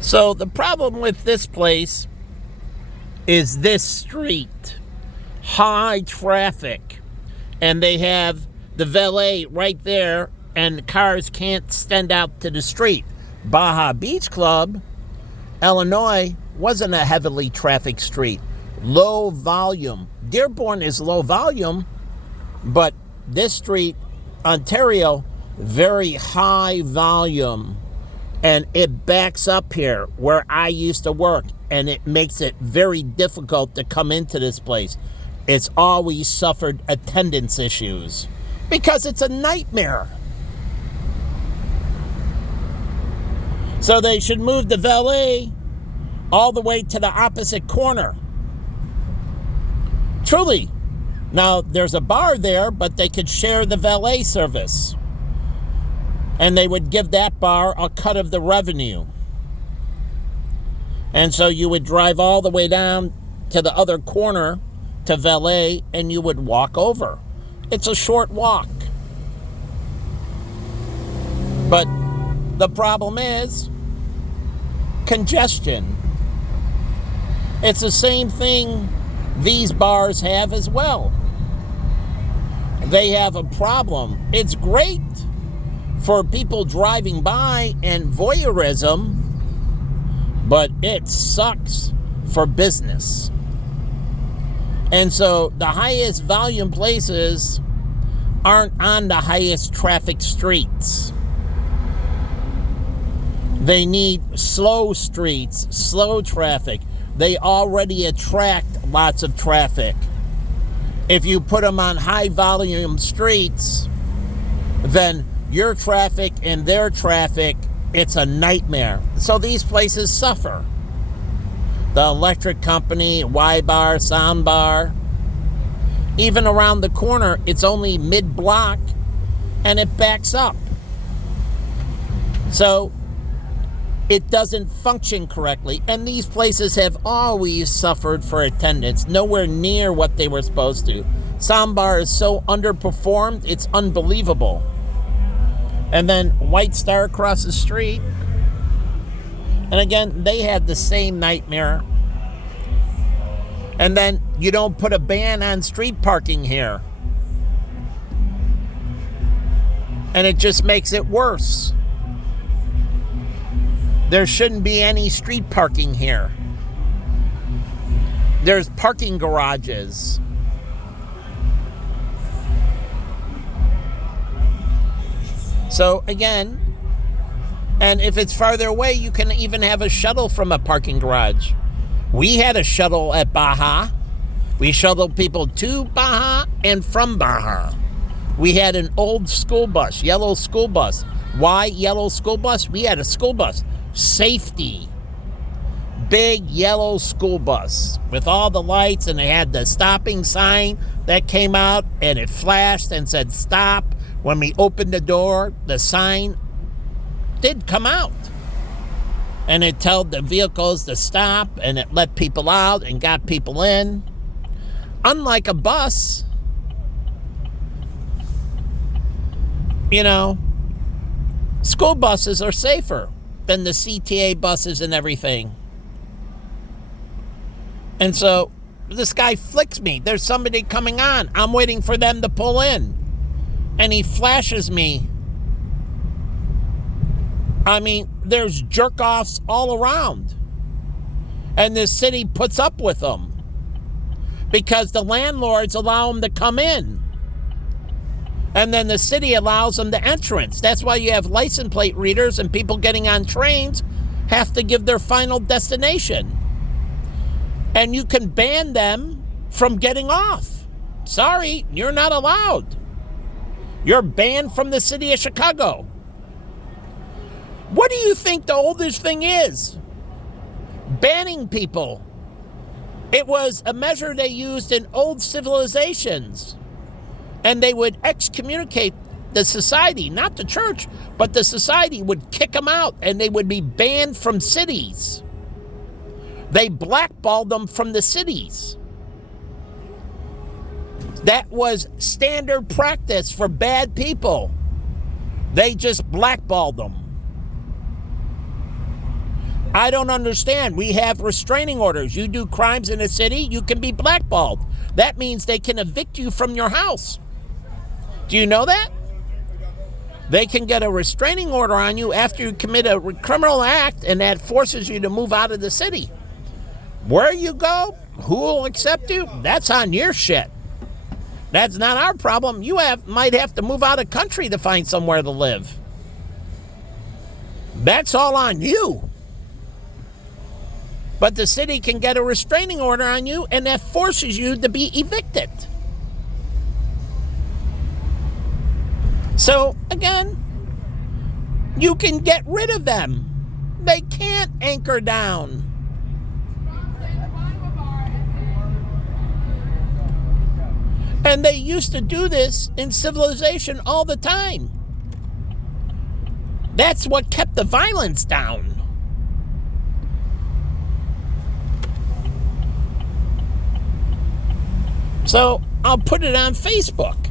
So the problem with this place is this street. High traffic. And they have the valet right there, and cars can't extend out to the street. Baja Beach Club, Illinois, wasn't a heavily trafficked street. Low volume. Dearborn is low volume, but this street, Ontario, very high volume. And it backs up here where I used to work, and it makes it very difficult to come into this place. It's always suffered attendance issues because it's a nightmare. So they should move the valet all the way to the opposite corner. Truly. Now, there's a bar there, but they could share the valet service. And they would give that bar a cut of the revenue. And so you would drive all the way down to the other corner to valet, and you would walk over. It's a short walk. But the problem is congestion. It's the same thing these bars have as well. They have a problem. It's great for people driving by and voyeurism, but it sucks for business. And so the highest volume places aren't on the highest traffic streets. They need slow streets, slow traffic. They already attract lots of traffic. If you put them on high volume streets, then your traffic and their traffic, it's a nightmare. So these places suffer. The electric company, Y-Bar, Sound Bar, even around the corner, it's only mid-block and it backs up. So it doesn't function correctly. And these places have always suffered for attendance, nowhere near what they were supposed to. Sound Bar is so underperformed, it's unbelievable. And then White Star across the street. And again, they had the same nightmare. And then you don't put a ban on street parking here. And it just makes it worse. There shouldn't be any street parking here. There's parking garages. So again, and if it's farther away, you can even have a shuttle from a parking garage. We had a shuttle at Baja. We shuttled people to Baja and from Baja. We had an old school bus, yellow school bus. Why yellow school bus? We had a school bus. Safety. Big yellow school bus with all the lights, and it had the stopping sign that came out, and it flashed and said stop. When we opened the door, the sign did come out. And it told the vehicles to stop, and it let people out and got people in. Unlike a bus, you know, school buses are safer than the CTA buses and everything. And so this guy flicks me. There's somebody coming on. I'm waiting for them to pull in. And he flashes me. I mean, there's jerk-offs all around. And the city puts up with them because the landlords allow them to come in. And then the city allows them the entrance. That's why you have license plate readers, and people getting on trains have to give their final destination. And you can ban them from getting off. Sorry, you're not allowed. You're banned from the city of Chicago. What do you think the oldest thing is? Banning people. It was a measure they used in old civilizations. And they would excommunicate the society, not the church, but the society would kick them out, and they would be banned from cities. They blackballed them from the cities. That was standard practice for bad people. They just blackballed them. I don't understand. We have restraining orders. You do crimes in a city, you can be blackballed. That means they can evict you from your house. Do you know that? They can get a restraining order on you after you commit a criminal act, and that forces you to move out of the city. Where you go, who will accept you, that's on your shit. That's not our problem. You might have to move out of country to find somewhere to live. That's all on you. But the city can get a restraining order on you, and that forces you to be evicted. So, again, you can get rid of them. They can't anchor down. And they used to do this in civilization all the time. That's what kept the violence down. So, I'll put it on Facebook.